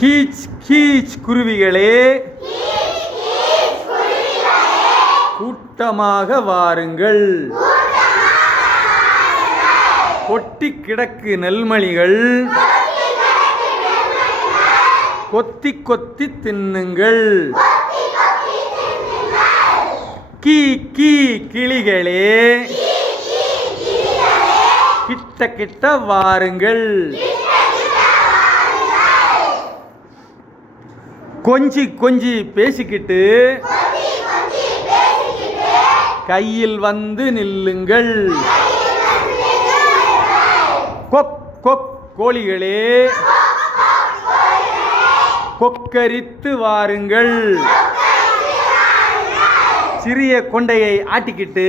கீச் கீச் குருவிகளே, கூட்டமாக வாருங்கள். கொட்டி கிடக்கு நெல்மணிகள், கொத்தி கொத்தி தின்னுங்கள். கீ கீ கிளிகளே, கிட்ட கிட்ட வாருங்கள். கொஞ்சி கொஞ்சி பேசிக்கிட்டு கையில் வந்து நில்லுங்கள். கொக் கொக் கோழிகளே, கொக்கரித்து வாருங்கள். சிறிய கொண்டையை ஆட்டிக்கிட்டு